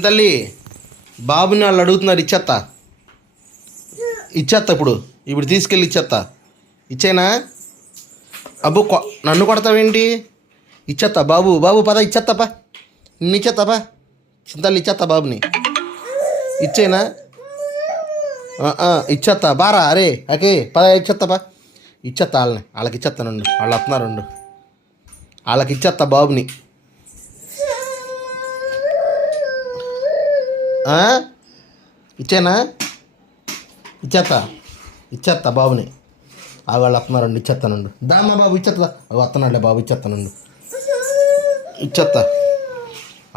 తల్లి బాబుని వాళ్ళు అడుగుతున్నారు ఇచ్చేత్తా. ఇచ్చేత్తా ఇప్పుడు. ఇప్పుడు తీసుకెళ్ళి ఇచ్చేత్తా. ఇచ్చేనా? అబ్బో కొ- నన్ను కొడతావేంటి? ఇచ్చేత్తా బాబు బాబు పద ఇచ్చేత్తాపా నిన్ను ఇచ్చేత్తాపా చింతల్లి ఇచ్చేత్తా బాబుని. ఇచ్చేనా? ఇచ్చేత్తా బారా అరే అకే పద ఇచ్చేత్తాపా ఇచ్చేత్తా వాళ్ళని. వాళ్ళకి ఇచ్చేస్తానండు వాళ్ళు వస్తున్నారండు వాళ్ళకి ఇచ్చేత్తా బాబుని. ఇచ్చేనా? ఇచ్చేస్తా ఇచ్చేస్తా బాబుని. ఆ వాళ్ళు వస్తున్నారండి ఇచ్చేస్తానండు దామా బాబు ఇచ్చేస్తా అవి వస్తున్నాడులే బాబు ఇచ్చేస్తానండు ఇచ్చేస్తా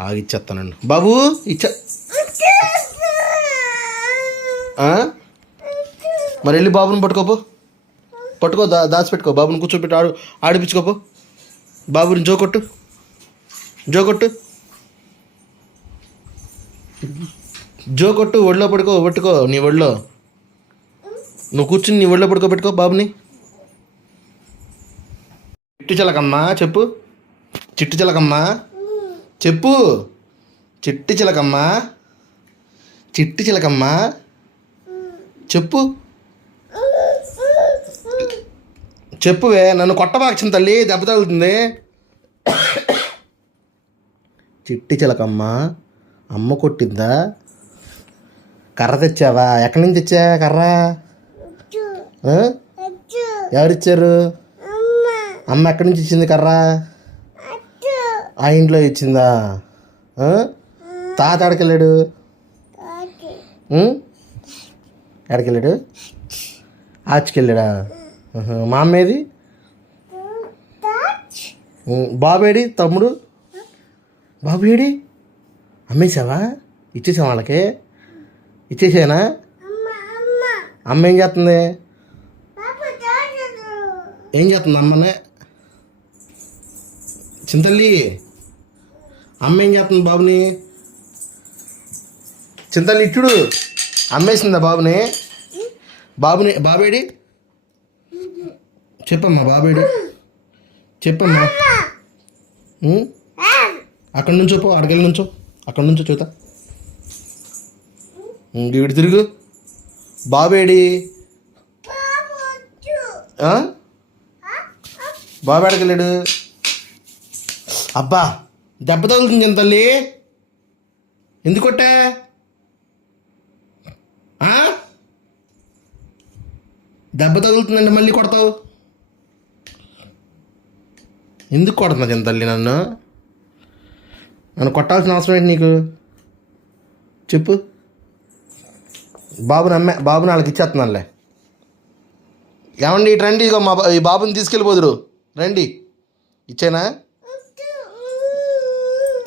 ఆగి ఇచ్చేస్తానండి బాబు ఇచ్చే మరి వెళ్ళి బాబుని పట్టుకోపో. పట్టుకో దా దాచిపెట్టుకో. బాబుని కూర్చోబెట్టి ఆడు ఆడిపించుకోపో. బాబుని జోకొట్టు జోకొట్టు జో కొట్టు ఒళ్ళో పడుకో పట్టుకో నీ ఒళ్ళో నువ్వు కూర్చుని నీ ఒళ్ళో పడుకో పెట్టుకో బాబుని. చిట్టు చిలకమ్మా చెప్పు. చిట్టు చిలకమ్మా చెప్పు. చిట్టి చిలకమ్మా చిట్టి చిలకమ్మా చెప్పు. చెప్పువే నన్ను కొట్టబాక్షం తల్లి దెబ్బ తగులుతుంది. చిట్టి చిలకమ్మా అమ్మ కొట్టిందా? కర్ర తెచ్చావా? ఎక్కడి నుంచి తెచ్చా కర్ర? ఎవరిచ్చారు? అమ్మ ఎక్కడి నుంచి ఇచ్చింది కర్ర? ఆ ఇంట్లో ఇచ్చిందా? తాత ఎడకెళ్ళాడు ఎడకెళ్ళాడు ఆచికెళ్ళాడా? మా అమ్మేది బాబేడి తమ్ముడు? బాబేడి అమ్మేసావా? ఇచ్చేసావా వాళ్ళకి? ఇచ్చేసానా? అమ్మ ఏం చేస్తుంది? ఏం చేస్తుంది అమ్మనే? చింతల్లి అమ్మ ఏం చేస్తుంది బాబుని? చింతల్లి ఇచ్చుడు అమ్మేసిందా బాబుని? బాబుని బాబేడి? చెప్పమ్మా బాబేడి. చెప్పమ్మా? అక్కడి నుంచో పో అడగలి నుంచో. అక్కడి నుంచో చూత ఇవిడు తిరుగు. బాబేడి ఆ? బాబు అడగలేడు అబ్బా దెబ్బ తగులుతుంది ఎంత తల్లి. ఎందుకు కొట్టా? దెబ్బ తగులుతుందండి మళ్ళీ కొడతావు. ఎందుకు కొడుతున్నా చిన్న తల్లి నన్ను? నన్ను కొట్టాల్సిన అవసరం ఏంటి నీకు? చెప్పు. బాబుని నమ్మే బాబుని వాళ్ళకి ఇచ్చేస్తున్నానులే. ఏమండి ఇటు రండి ఇదిగో మా ఈ బాబుని తీసుకెళ్ళిపోదురు. రండి. ఇచ్చేనా?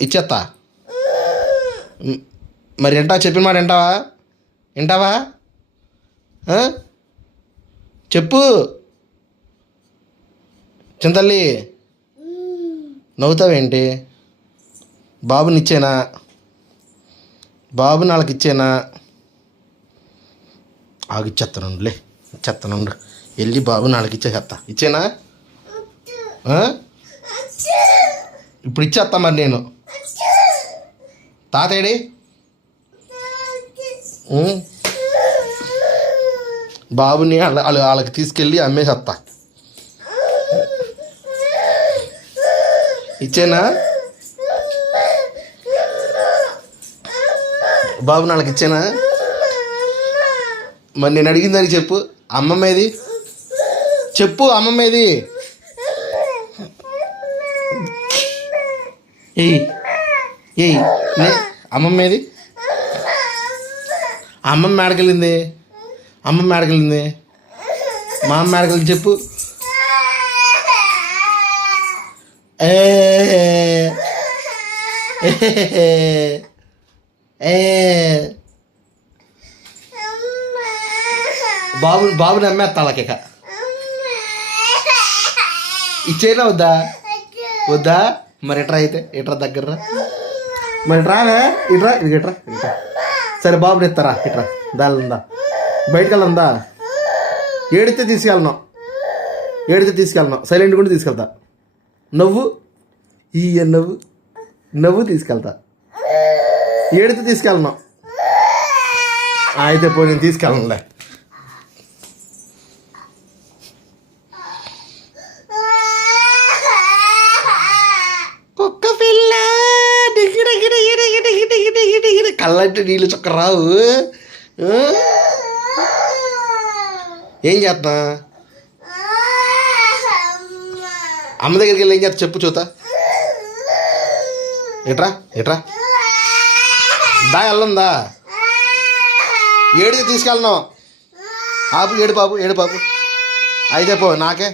ఇచ్చేస్తా మరి వింటా చెప్పిన మాట వింటావా? వింటావా? చెప్పు. చింతల్లి నవ్వుతావేంటి? బాబునిచ్చేనా బాబుని వాళ్ళకి ఇచ్చేనా? ఆగు ఇచ్చేస్తానులే ఇచ్చేస్తానుండు వెళ్ళి బాబుని వాళ్ళకి ఇచ్చేసేస్తా ఇచ్చేనా? ఇప్పుడు ఇచ్చేస్తా మరి నేను. తాతేడి బాబుని వాళ్ళ వాళ్ళ- వాళ్ళకి తీసుకెళ్ళి అమ్మేసేస్తా ఇచ్చేనా? బాబుని వాళ్ళకి ఇచ్చేనా? మరి నేను అడిగిందని చెప్పు. అమ్మమ్మేది? చెప్పు అమ్మమ్మేది. ఏయ్ ఏయ్ అమ్మమ్మేది? అమ్మమ్మ మేడకెళ్ళింది అమ్మమ్మ మేడకెళ్ళింది మా అమ్మ మేడకెళ్ళింది చెప్పు. ఏ. ఏ. బాబు బాబుని అమ్మేస్తా వాళ్ళకి ఇచ్చేనా వద్దా? వద్దా? మరి ఎట్రా అయితే ఎట్రా దగ్గర మరి రావే ఇట్రా ఇది ఇట్రా ఇట్రా. సరే బాబుని ఎత్తారా? ఇట్రా దానిందా బయటకు వెళ్ళందా ఏడితే తీసుకెళ్ళను ఏడితే తీసుకెళ్ళను సైలెంట్ కూడా తీసుకెళ్తా. నవ్వు ఈ నవ్వు నవ్వు తీసుకెళ్తా. ఏడితే తీసుకెళ్ళను. అయితే పోయి నేను తీసుకెళ్ళనులే. కుక్క కళ్ళంటే నీళ్ళు చుక్క రావు. ఏం చేస్తా అమ్మ దగ్గరికి వెళ్ళి ఏం చేస్తా చెప్పు చూతా ఎట్రా? ఎట్రా? దా వెళ్ళందా ఏడికి తీసుకెళ్ళను ఆపు ఏడు పాపు ఏడు పాపు. అయితే పో నాకే.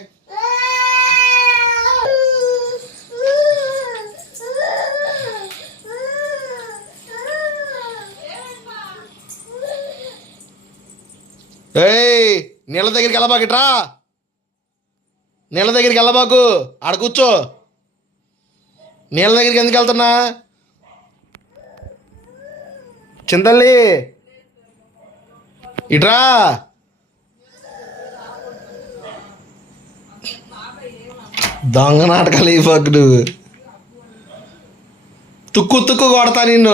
ఏయ్ నీళ్ళ దగ్గరికి వెళ్ళబాకు ఇట్రా. నీళ్ళ దగ్గరికి వెళ్ళబాకు. ఆడ కూర్చో. నీళ్ళ దగ్గరికి ఎందుకు వెళ్తున్నా? చింతల్లి ఇట్రా. దొంగ నాటకాలు ఇవ్వకు నువ్వు తుక్కు తుక్కు కొడతా నిన్ను.